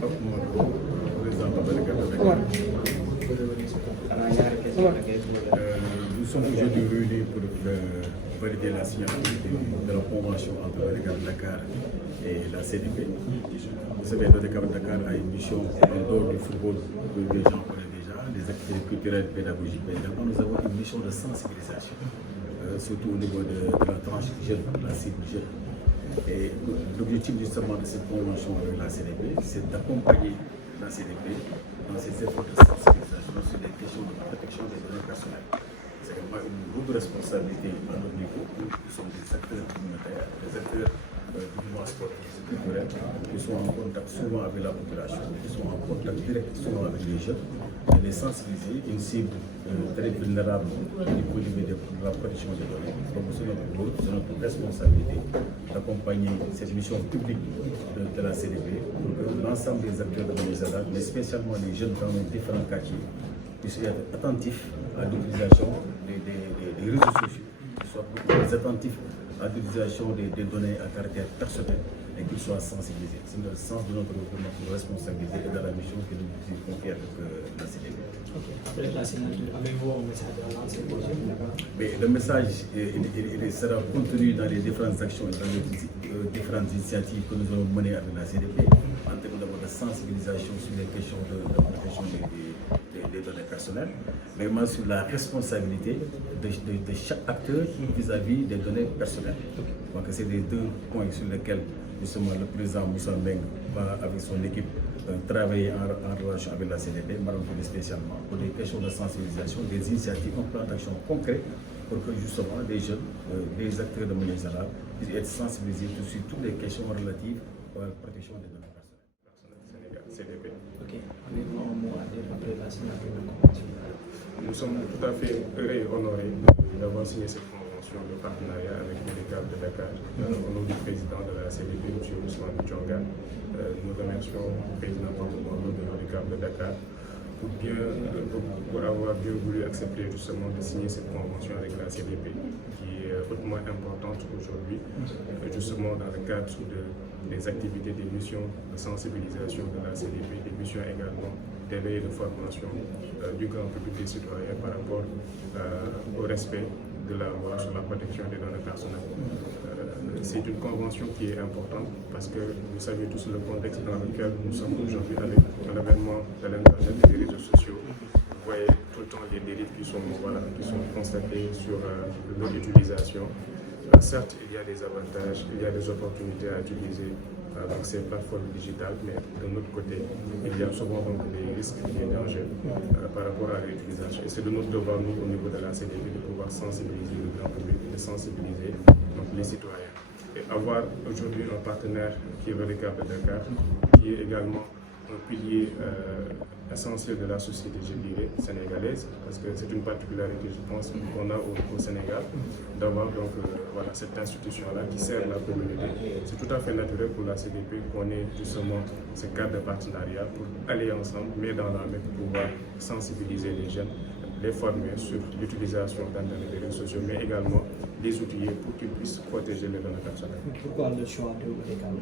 Pape Mamadou, président de la nous sommes aujourd'hui réunis pour valider la signature de la convention entre l'ODCAV de Dakar et la CDP. Vous savez, l'ODCAV de Dakar a une mission en dehors du football que les gens connaissent déjà, les activités culturelles, pédagogiques, mais également nous avons une mission de sensibilisation, surtout au niveau de la tranche jeune, la cible jeune. Et l'objectif justement de cette convention avec la CDP, c'est d'accompagner la CDP dans ses efforts de sensibilisation sur les questions de protection des données personnelles. C'est vraiment une lourde responsabilité à notre niveau. Nous sommes des acteurs communautaires, des acteurs du mouvement sportif, culturel, qui sont en contact souvent avec la population, qui sont en contact direct souvent avec les jeunes, et les sensibiliser, une cible très vulnérable du point de vue de la protection des données. Donc c'est notre rôle, c'est notre responsabilité d'accompagner cette mission publique de la CDP pour que l'ensemble des acteurs de l'ONG, mais spécialement les jeunes dans les différents quartiers, puissent être attentifs à l'utilisation des réseaux sociaux, qu'ils soient plus attentifs à l'utilisation des données à caractère personnel et qu'ils soient sensibilisés. C'est le sens de notre responsabilité et de la mission que nous confions avec la CDP. Avec la signature, avez-vous un message à lancer pour les jeunes? Mais le message il sera contenu dans les différentes actions et dans les différentes initiatives que nous allons mener avec la CDP en termes de sensibilisation sur les questions de la protection des données personnelles, mais également sur la responsabilité de chaque acteur vis-à-vis des données personnelles. Donc c'est les deux points sur lesquels justement le président Moussa Mbeng va avec son équipe travailler en relation avec la CDP, Madame Touré spécialement, pour des questions de sensibilisation, des initiatives, un plan d'action concret pour que justement les jeunes, les acteurs de Mounier Zara puissent être sensibilisés sur toutes les questions relatives à la protection des données personnelles. CDP. Ok, avez-vous un mot à dire après la signature de la convention? Nous sommes tout à fait heureux et honorés d'avoir signé cette convention de partenariat avec l'ODCAV de Dakar. Au nom du président de la CDP, M. Ousmane Djonga, nous remercions le président de l'ODCAV de Dakar pour avoir bien voulu accepter justement de signer cette convention avec la CDP, qui est hautement importante aujourd'hui, justement dans le cadre des activités, des missions de sensibilisation de la CDP, des missions également d'éveil et de formation du grand public des citoyens par rapport au respect de la loi sur la protection des données personnelles. C'est une convention qui est importante parce que vous savez tous le contexte dans lequel nous sommes aujourd'hui avec l'avènement de l'Internet et des réseaux sociaux. Vous voyez tout le temps les dérives qui sont constatées sur leur utilisation. Certes, il y a des avantages, il y a des opportunités à utiliser dans ces plateformes digitales, mais de notre côté, il y a souvent donc des risques et des dangers par rapport à l'utilisation. Et c'est de notre devoir, nous, au niveau de la CDP, de pouvoir sensibiliser le grand public, de sensibiliser donc, les citoyens. Et avoir aujourd'hui un partenaire qui est l'ODCAV de Dakar, qui est également un pilier essentiel de la société, je dirais, sénégalaise, parce que c'est une particularité, je pense, qu'on a au Sénégal, d'avoir donc voilà, cette institution-là qui sert la communauté. C'est tout à fait naturel pour la CDP qu'on ait justement ce cadre de partenariat pour aller ensemble, mais dans la main, pour pouvoir sensibiliser les jeunes, les former sur l'utilisation d'Internet et des réseaux sociaux, mais également les outiller pour qu'ils puissent protéger les données personnelles. Pourquoi le choix de l'ODCAV?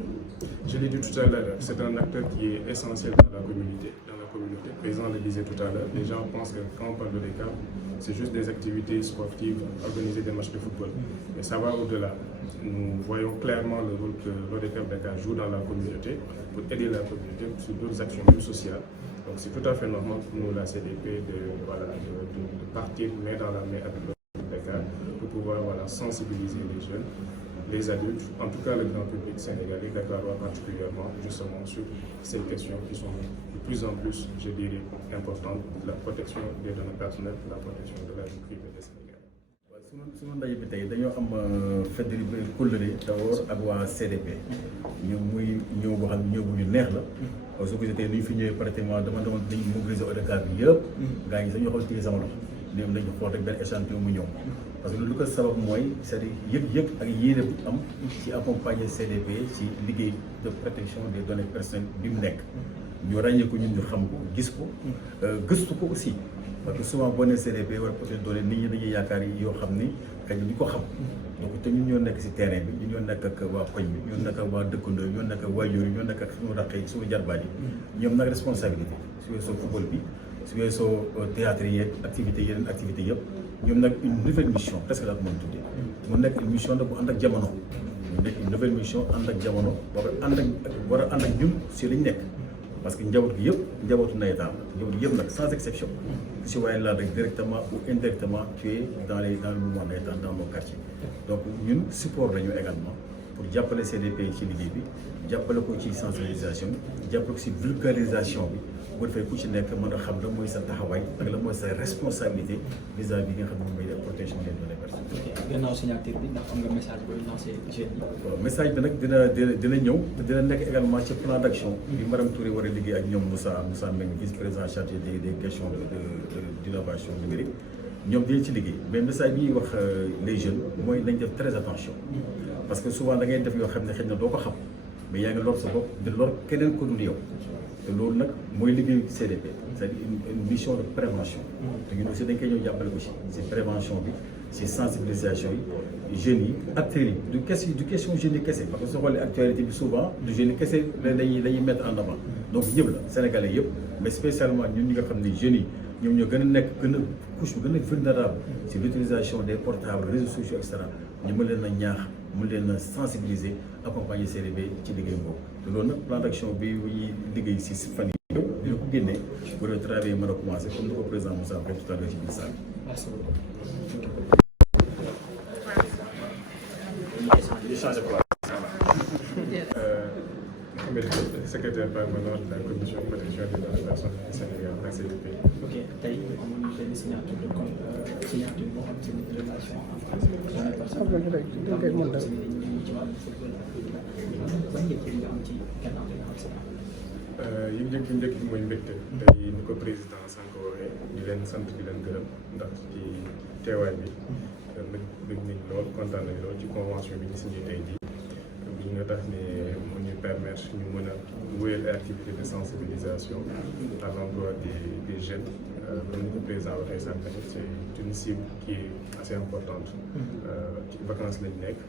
Je l'ai dit tout à l'heure, c'est un acteur qui est essentiel dans la communauté. Le président le disait tout à l'heure, les gens pensent que quand on parle de l'ODCAV, c'est juste des activités sportives, organiser des matchs de football. Mais ça va au-delà. Nous voyons clairement le rôle que l'ODCAV Dakar joue dans la communauté pour aider la communauté sur d'autres actions plus sociales. Donc c'est tout à fait normal pour nous, la CDP, de partir main dans la main avec l'ODCAV Dakar pour pouvoir sensibiliser les jeunes, les adultes, en tout cas le grand public sénégalais, dakarois particulièrement, justement sur ces questions qui sont de plus en plus, je dirais, importantes, la protection des données personnelles, la protection de la vie privée des Sénégalais. Sunu ndaje bi tey dañoo am fédéré kóllëre d'abord ak waa CDP ñëw muy ñëw boo xam ne ñëw bu ñu neex la su ko gisee tey ni ñu fi ñëwee pratiquement dama dañu mobiliser ODCAV bi yëpp gars yi sax ñoo xool téye sama loxo ñoom dañu xool rek benn échantillon mu ñëw parce que lu ko sabab mooy c'est-à-dire yëg-yëg ak yéene bu am ci accompagner CDP ci liggéey de protection des données personnelles bi mu nekk ñu ràññee ko ñun ñu xam ko gis ko gëstu ko aussi parce que souvent boo nee CDP wala protection des données nit ñi dañuy yaakaar yi yoo xam ni xëy na ñu ko xam donc te ñun ñoo nekk si terrain bi ñun ñoo nekk ak waa koñ bi ñoo nekk ak waa dëkkandoo ñoo nekk ak waajur yi ñoo nekk ak suñu raq yi suñu jarbaat yi ñoom nag responsabilité su weesoo football bi su weesoo théâtre yi yeneen activité yëpp ñoom nag une nouvelle mission presque laa ko mën tuddee mu nekk une mission nag bu ànd ak jamono mu nekk une nouvelle mission ànd ak jamono ba ànd ak war a ànd ak ñun si lañ nekk parce que njaboot gi yëpp njabootu nawetaan la njaboot gi yëpp nag sans exception si waaye laa rek directement ou indirectement tu es dans le mouvement nawetaan dans nos quartiers donc ñun support lañu également pour jàppale CDP ci liggéey bi jàppale ko ci sensibilisation bi jàppale ko ci vulgarisation bi bu defee ku ci nekk mën a xam la mooy sa taxawaay ak la mooy sa responsabilité vis-à-vis bi nga xam ne mooy la protection des données personnelles. ok gannaaw signature bi ndax am nga message booy lancé jeunes yi. waaw message bi nag dina ñëw te dina nekk également ci plan d' action. bi Madame Touré war a liggéey ak ñoom Moussa Mbengue vice-président chargé des questions d' innovation numérique ñoom dinañ ci liggéey mais message bi ñuy wax les jeunes mooy nañ def très attention parce que souvent da ngay def yoo xam ne xëy na doo ko xam mais yaa ngi lor sa bopp di lor keneen ko dul yow. te loolu nag mooy liggéeyu CDP c'est-à-dire une mission de prévention te ñun aussi dañ koy ñëw jàppale ko ci prévention bi ci sensibilisation yi jeunes yi acteurs yi du question jeunes yi kese parce que soo xoolee actualité bi souvent du jeunes yi kese dañuy mettre en avant donc ñëpp la sénégalais yëpp mais spécialement ñun ñi nga xam ne jeunes yi ñoom ñoo gën a nekk couche bu gën a vulnérable ci l'utilisation des portables réseaux sociaux et cetera ñu mën leen a ñaax mu leen a sensibiliser accompagner CDP ci liggéey boobu te loolu nag plan d' action bi ñuy liggéey si fan yi yëpp dina ko génnee pour le travail mën a commencé comme ni ko président Moussa waxee tout à l'heure ci biir salle bi. merci beaucoup. Secrétaire permanent de la commission de protection des données personnelles du Sénégal la CDP. ok tey amoon nañu benn signature de signature boo xam ne relation entre données personnelles ñu ci wàllu football ban yëg-yëg nga am ci gannaaw bi nga xam si yëg-yëg bu njëkk bi mooy mbégte tey ni ko président sànq waxee di leen sant di leen gërëm ndax ci teewaay bi bëgg nañ lool kontaan nañ lool ci convention bi ñu signé tey jii bi nga tax ne mu ñu permettre ñu mën a wéyal activité de sensibilisation à l'emploi des jeunes comme ni ko président waxee sànq tamit c'est une cible qui est assez importante ci vacances lañ nekk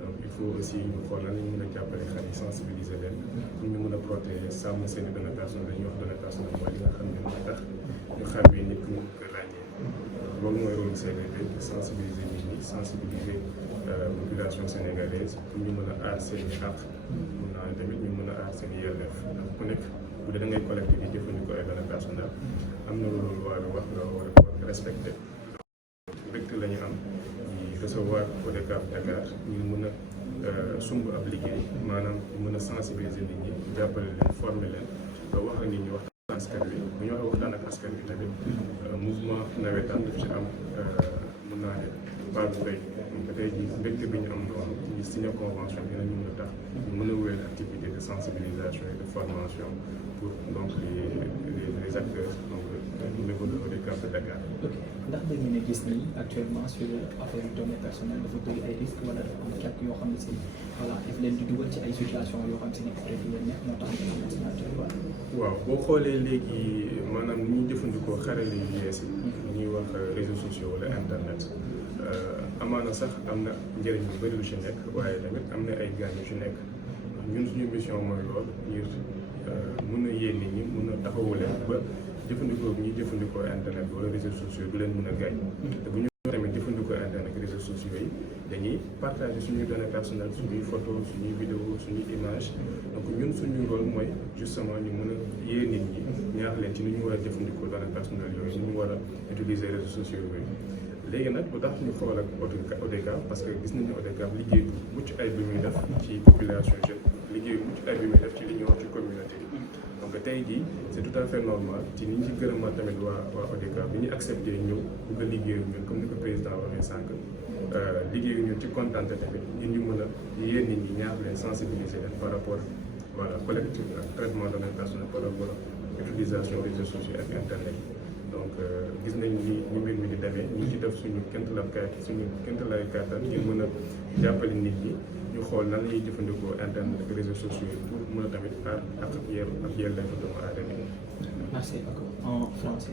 donc il faut aussi ñu xool lan ñu mën a jàppale xale yi sensibiliser leen pour ñu mën a protéger sàmm seen i données personnelles dañuy wax données personnelles mooy li nga xam ne mooy tax ñu xàmmee nit ñu ko ràññee loolu mooy rôle CDP de sensibiliser nit ñi sensibiliser population sénégalaise pour ñu mën a aar seen i àq mun naa tamit ñu mën a aar seen i yelleef ndax ku nekk bu dee da ngay collecté di jëfandikoo ay données personnelles am na loolu war a wax nga war a respecté mbégte la ñu am di recevoir ODCAV Dakar ñu mën a sumb ab liggéey maanaam mën a sensibiliser nit ñi jàppale leen former leen wax ak nit ñi waxtaan askan wi bu ñu waxee waxtaan ak askan wi tamit mouvement nawetaan daf ci am mën naa ne part bu rëy donc tey jii mbégte bi ñu am noonu ñu signé convention bi dinañu mën a tax ñu mën a wéyal activité de sensibilisation et de formation pour donc les acteurs donc au niveau de ODCAV de Dakar. ok ndax da ngeen a gis ni actuellement sur affaire données personnelles dafa bëri ay risques wala dafa am quelque yoo xam ne si voilà daf leen di dugal ci ay situation yoo xam si ne peut être yéen moo tax ñu am signature waaw boo xoolee léegi maanaam ni ñuy jëfandikoo xarale yu yees yi ñuy wax réseaux sociaux wala internet amaana sax am na njëriñ bu bëri lu ci nekk waaye tamit am na ay gaañ yu ci nekk ñun suñu mission mooy lool ngir mën a yéen nit ñi mën a taxawu leen ba jëfandikoo bi ñuy jëfandikoo internet wala réseaux sociaux du leen mën a gaañ te bu ñu tamit jëfandikoo internet ak réseaux sociaux yi dañuy partager suñuy données personnelles suñuy photo suñuy vidéo suñuy image donc ñun suñu rôle mooy justement ñu mën a yee nit ñi ñaax leen ci ni ñu war a jëfandikoo données personnelles yooyu ni ñu war a utiliser réseaux sociaux yooyu léegi nag bu tax ñu xool ak ODCAV parce que gis nañu ODCAV liggéey bu mucc ay bi muy def ci population jeune liggéey bu mucc ay bi muy def ci li ñuy wax ci communauté bi donc tey jii c'est tout à fait normal ci ni ñu ci gërëmaat tamit waa ODCAV bi ñu accepté ñëw bëgg a liggéey ñun comme ni ko président waxee sànq liggéey ñun ci kontaan tamit ñun ñu mën a yéen nit ñi ñaax leen sensibiliser leen par rapport voilà collecte ak traitement de données personnelles par rapport ak utilisation réseaux sociaux ak internet donc gis nañ ni mbir mi di demee ñu ci def suñu kéemtalaay kàttan ngir mën a jàppale nit ñi ñu xool nan la ñuy jëfandikoo internet ak réseaux sociaux yi pour mën a tamit aar ak yelleefu doomu aadama yi. Merci beaucoup en français.